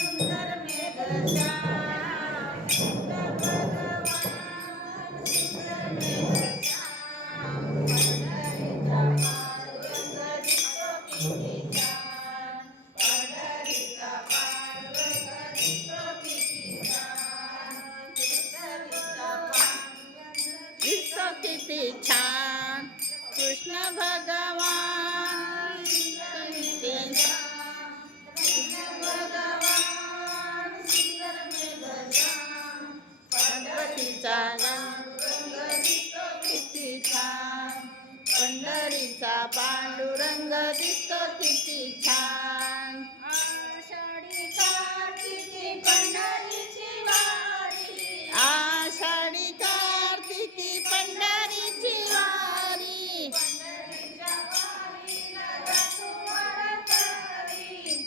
सुंदर मेघश्याम कृष्ण भगवान सुंदर मेघश्याम पंढरीचा पांडुरंग दिसतो किती छान पंढरीचा पांडुरंग दिसतो किती छान पंढरीचा पांडुरंग दिसतो किती छान कृष्ण भगवान किती छान कृष्ण भगवान सुंदर मेघश्याम पंढरीचा पांडुरंग दिसतो किती छान पंढरीचा पांडुरंग दिसतो किती छान आषाढी कार्तिकी पंढरीची वारी आषाढी कार्तिकी पंढरीची वारी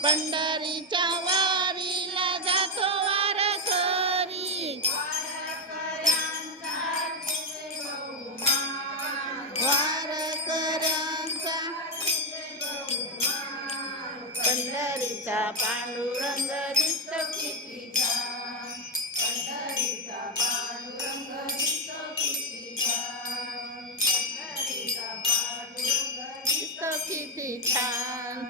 पंढरीच्या वारीला जातो वारकरी वारकऱ्यांचा पंढरीचा पांडुरंग दिसतो किती छान पंढरीचा पांडुरंग दिसतो किती छान पंढरीचा पांडुरंग दिसतो किती छान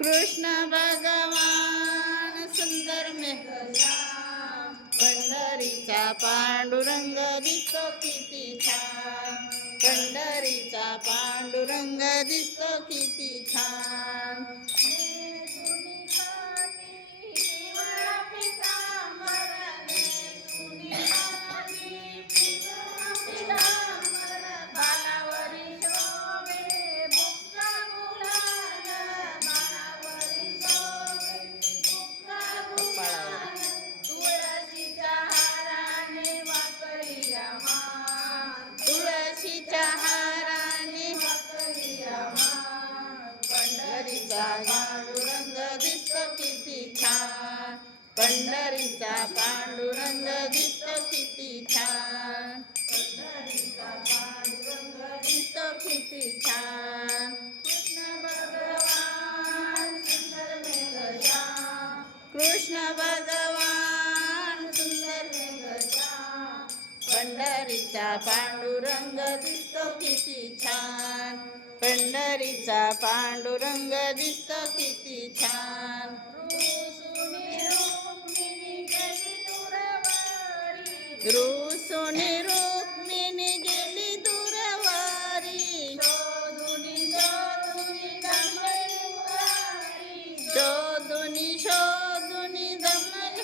कृष्ण भगवान सुंदर मेघश्याम पंढरीचा पांडुरंग दिसतो किती छान पंढरीचा पांडुरंग दिसतो किती छान तुळशीच्या हाराने पंढरीचा पांडुरंग दिसतो किती छान पंढरीचा पांडुरंग दिसतो किती छान पंढरीचा पांडुरंग दिसतो किती छान कृष्ण भगवान सुंदर मेघश्याम कृष्ण भगवान सुंदर मेघश्याम पंढरीचा पांडुरंग दिसतो किती छान पंढरीचा पांडुरंग दिसतो किती छान रुसुनी रुक्मिणी गेली दूरवारी शोधुनी शोधुनी जमली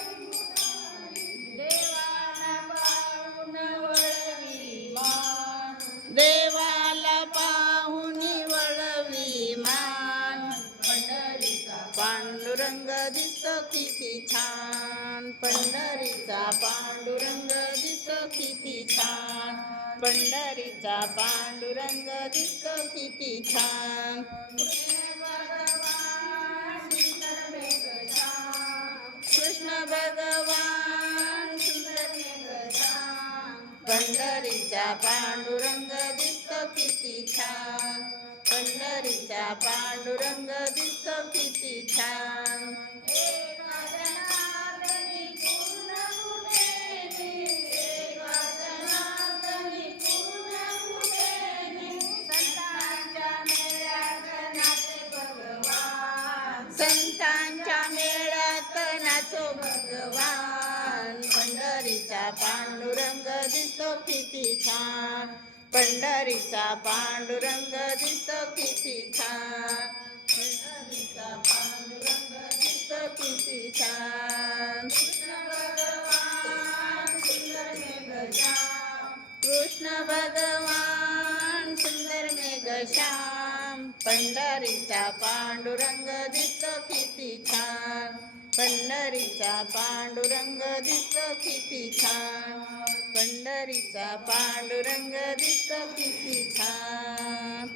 देवाला पाहुनी वळवी मान पंढरीचा पांडुरंग दिसतो किती छान पंढरीचा पांडुरंग दिसतो किती छान पंढरीचा पांडुरंग दिसतो किती छान कृष्ण भगवान सुंदर मेघश्याम पंढरीचा पांडुरंग दिसतो किती छान पंढरीचा पांडुरंग दिसतो किती छान संतांच्या मेळ्यात नाचो भगवान पंढरीचा पांडुरंग दिसतो किती छान पंढरीचा पांडुरंग दिसतो किती छान पंढरीचा पांडुरंग दिसतो किती छान कृष्ण भगवान सुंदर मेघश्याम कृष्ण भगवान सुंदर मेघश्याम पंढरीचा पांडुरंग दिसतो किती छान पंढरीचा पांडुरंग दिसतो किती छान पंढरीचा पांडुरंग दिसतो किती छान